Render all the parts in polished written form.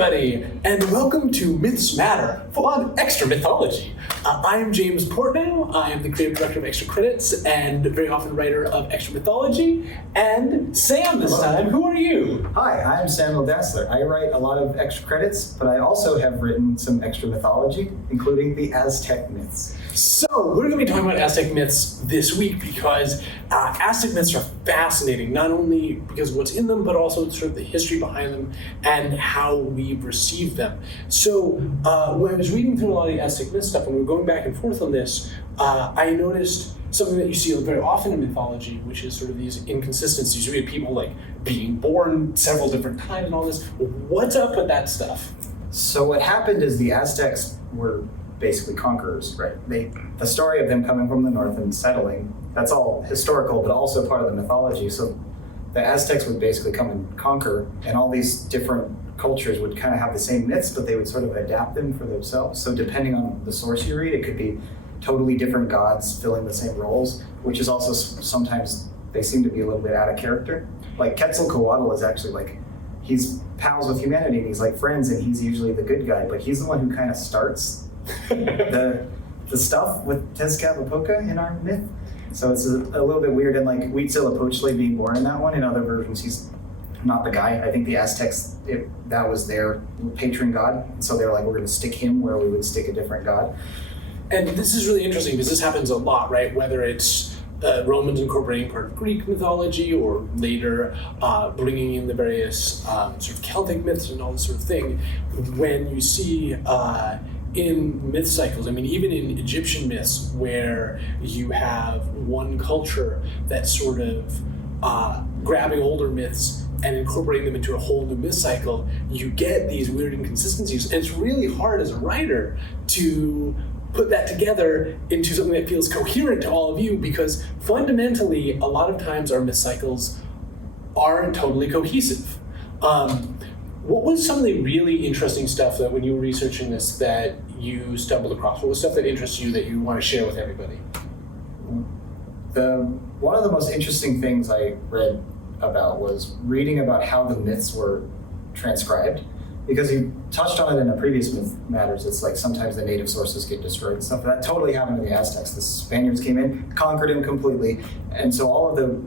everybody, and welcome to Myths Matter, full-on extra mythology. I am James Portnow. I am the creative director of Extra Credits and very often writer of Extra Mythology. And Sam this time, who are you? Hi, I'm Samuel Dassler. I write a lot of Extra Credits, but I also have written some Extra Mythology, including the Aztec myths. So, we're going to be talking about Aztec myths this week because Aztec myths are fascinating, not only because of what's in them, but also sort of the history behind them and how we've received them. So, when I was reading through a lot of the Aztec myth stuff, and we were going back and forth on this, I noticed something that you see very often in mythology, which is sort of these inconsistencies. You read people like being born several different times and all this. What's up with that stuff? So what happened is the Aztecs were basically conquerors, right? The story of them coming from the north and settling, that's all historical, but also part of the mythology. So the Aztecs would basically come and conquer, and all these different cultures would kind of have the same myths, but they would sort of adapt them for themselves. So depending on the source you read, it could be totally different gods filling the same roles, which is also sometimes they seem to be a little bit out of character. Like Quetzalcoatl is actually like, he's pals with humanity and he's like friends and he's usually the good guy, but he's the one who kind of starts the stuff with Tezcatlipoca in our myth. So it's a little bit weird, and like Huitzilopochtli being born in that one, in other versions he's not the guy. I think the Aztecs, that was their patron god, and so they're like, we're going to stick him where we would stick a different god. And this is really interesting because this happens a lot, right? Whether it's Romans incorporating part of Greek mythology or later bringing in the various sort of Celtic myths and all this sort of thing. When you see in myth cycles, I mean, even in Egyptian myths where you have one culture that's sort of grabbing older myths and incorporating them into a whole new myth cycle, you get these weird inconsistencies. And it's really hard as a writer to put that together into something that feels coherent to all of you, because fundamentally, a lot of times our myth cycles aren't totally cohesive. What was some of the really interesting stuff that when you were researching this that you stumbled across? What was stuff that interests you that you want to share with everybody? One of the most interesting things I read about was reading about how the myths were transcribed. Because you touched on it in a previous Myth Matters, it's like sometimes the native sources get destroyed and stuff. That totally happened to the Aztecs. The Spaniards came in, conquered them completely. And so all of the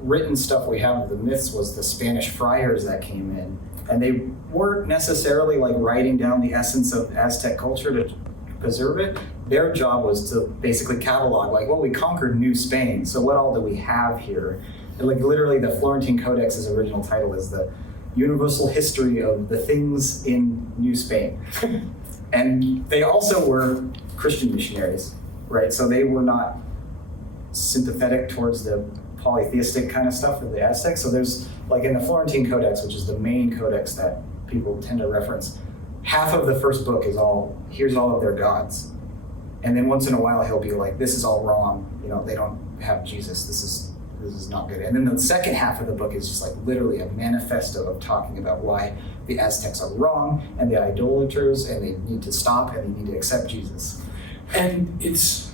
written stuff we have of the myths was the Spanish friars that came in. And they weren't necessarily like writing down the essence of Aztec culture to preserve it. Their job was to basically catalog, like, well, we conquered New Spain, so what all do we have here? And like literally the Florentine Codex's original title is the Universal History of the Things in New Spain. And they also were Christian missionaries, right? So they were not sympathetic towards the polytheistic kind of stuff of the Aztecs. So there's, like in the Florentine Codex, which is the main codex that people tend to reference, half of the first book is here's all of their gods. And then once in a while he'll be like, this is all wrong. You know, they don't have Jesus. This is not good. And then the second half of the book is just like literally a manifesto of talking about why the Aztecs are wrong and the idolaters, and they need to stop and they need to accept Jesus. And it's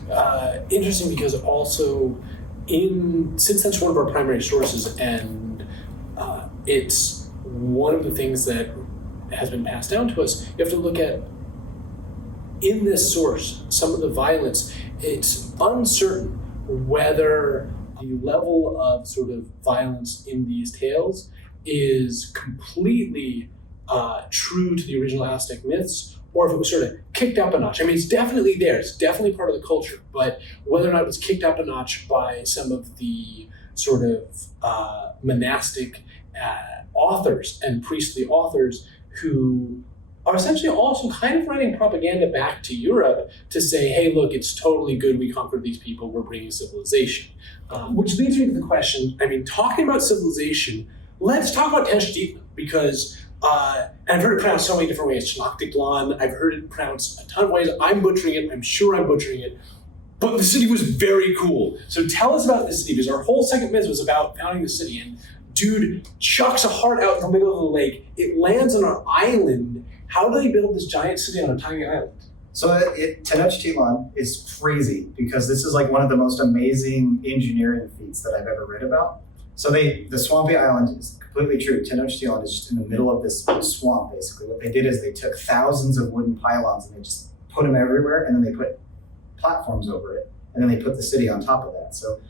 interesting because also since that's one of our primary sources, and it's one of the things that has been passed down to us, you have to look at, in this source, some of the violence, it's uncertain whether the level of sort of violence in these tales is completely true to the original Aztec myths, or if it was sort of kicked up a notch. I mean, it's definitely there, it's definitely part of the culture, but whether or not it was kicked up a notch by some of the sort of monastic authors and priestly authors who are essentially also kind of writing propaganda back to Europe to say, hey, look, it's totally good we conquered these people, we're bringing civilization. Which leads me to the question, I mean, talking about civilization, let's talk about Tenochtitlan, because I've heard it pronounced so many different ways. Tenochtitlan, I've heard it pronounced a ton of ways. I'm butchering it, I'm sure I'm butchering it, but the city was very cool. So tell us about this city, because our whole second myth was about founding the city, and dude chucks a heart out in the middle of the lake. It lands on an island. How do they build this giant city on a tiny island? So Tenochtitlan is crazy because this is like one of the most amazing engineering feats that I've ever read about. So the swampy island is completely true. Tenochtitlan is just in the middle of this swamp, basically. What they did is they took thousands of wooden pylons and they just put them everywhere, and then they put platforms over it, and then they put the city on top of that. So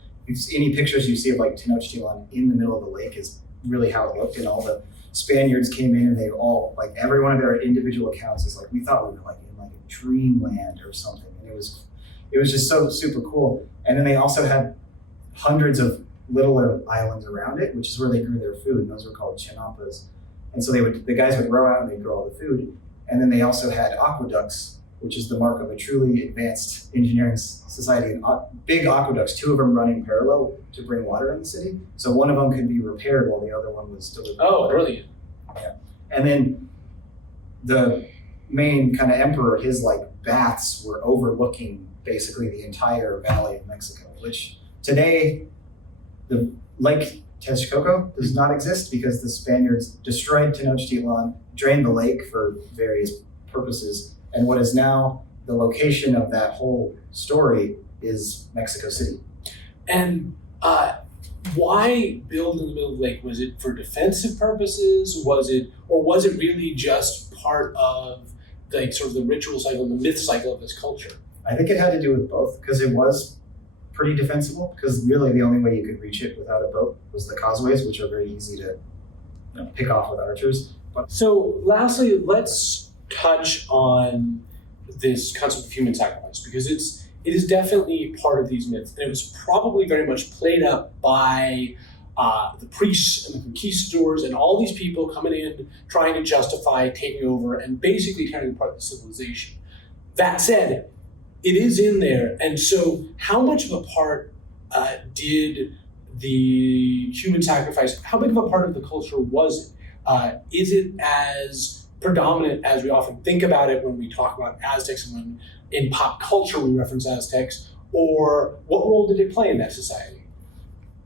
any pictures you see of like Tenochtitlan in the middle of the lake is really how it looked, and all the Spaniards came in and they all, like every one of their individual accounts is like, we thought we were like in like a dreamland or something. And it was just so super cool. And then they also had hundreds of littler islands around it, which is where they grew their food, and those were called chinampas. And so the guys would row out and they'd grow all the food. And then they also had aqueducts, which is the mark of a truly advanced engineering society. And big aqueducts, 2 of them running parallel to bring water in the city. So one of them could be repaired while the other one was delivering water. Brilliant. Yeah. And then the main kind of emperor, his like baths were overlooking basically the entire Valley of Mexico, which today the Lake Texcoco does not exist because the Spaniards destroyed Tenochtitlan, drained the lake for various purposes, and what is now the location of that whole story is Mexico City. And why build in the middle of the lake? Was it for defensive purposes? Was it really just part of like sort of the ritual cycle, the myth cycle of this culture? I think it had to do with both, because it was pretty defensible, because really the only way you could reach it without a boat was the causeways, which are very easy to pick off with archers. So lastly, let's touch on this concept of human sacrifice, because it is definitely part of these myths, and it was probably very much played up by the priests and the conquistadors and all these people coming in trying to justify taking over and basically tearing apart the civilization. That said, it is in there, and so how much of a part did the human sacrifice, how big of a part of the culture was it? Is it as predominant as we often think about it when we talk about Aztecs and when in pop culture we reference Aztecs, or what role did it play in that society?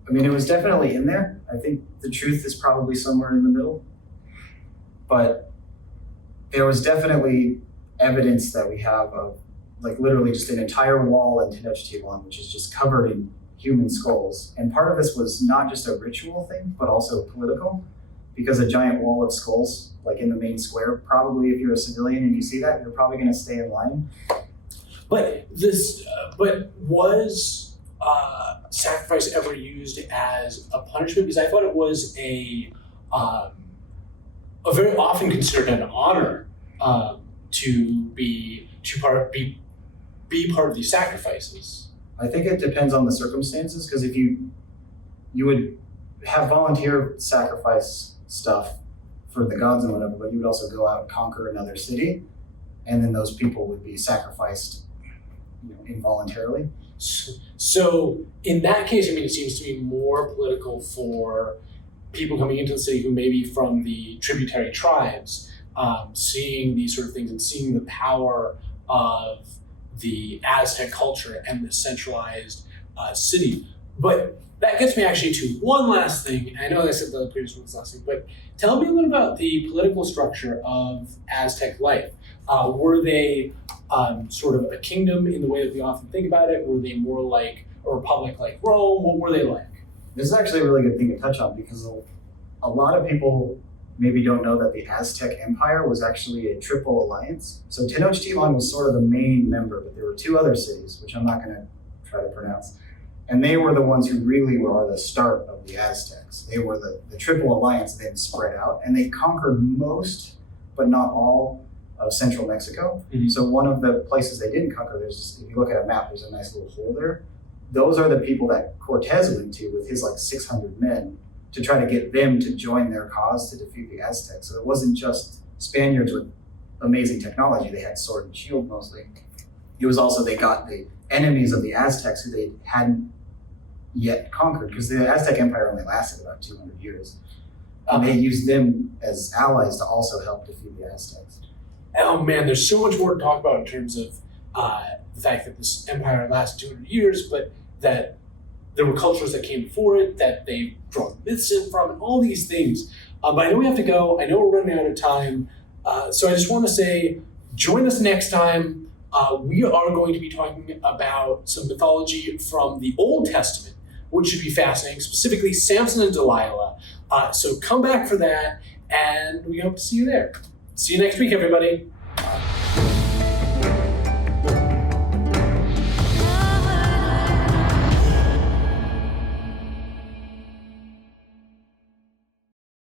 I mean, it was definitely in there. I think the truth is probably somewhere in the middle, but there was definitely evidence that we have of like literally just an entire wall in Tenochtitlan, which is just covered in human skulls. And part of this was not just a ritual thing, but also political, because a giant wall of skulls, like in the main square, probably if you're a civilian and you see that, you're probably gonna stay in line. But was sacrifice ever used as a punishment? Because I thought it was a very often considered an honor to be part of these sacrifices. I think it depends on the circumstances, because if you would have volunteer sacrifice stuff for the gods and whatever, but you would also go out and conquer another city, and then those people would be sacrificed involuntarily. So in that case, I mean, it seems to be more political for people coming into the city who may be from the tributary tribes, seeing these sort of things and seeing the power of the Aztec culture and the centralized city. But that gets me actually to one last thing. I know I said the previous one was last thing, but tell me a little about the political structure of Aztec life. Were they sort of a kingdom in the way that we often think about it? Were they more like a republic like Rome? What were they like? This is actually a really good thing to touch on, because a lot of people maybe don't know that the Aztec Empire was actually a triple alliance. So Tenochtitlan was sort of the main member, but there were 2 other cities, which I'm not going to try to pronounce. And they were the ones who really were the start of the Aztecs. They were the triple alliance, then spread out, and they conquered most, but not all, of central Mexico. Mm-hmm. So one of the places they didn't conquer, if you look at a map, there's a nice little hole there. Those are the people that Cortez went to with his 600 men to try to get them to join their cause to defeat the Aztecs. So it wasn't just Spaniards with amazing technology. They had sword and shield mostly. It was also they got the enemies of the Aztecs who they hadn't yet conquered, because the Aztec Empire only lasted about 200 years. And they used them as allies to also help defeat the Aztecs. Oh man, there's so much more to talk about in terms of the fact that this empire lasted 200 years, but that there were cultures that came before it, that they draw myths in from, and all these things. But I know we have to go. I know we're running out of time. So I just want to say, join us next time. We are going to be talking about some mythology from the Old Testament, which should be fascinating, specifically Samson and Delilah. So come back for that, and we hope to see you there. See you next week, everybody.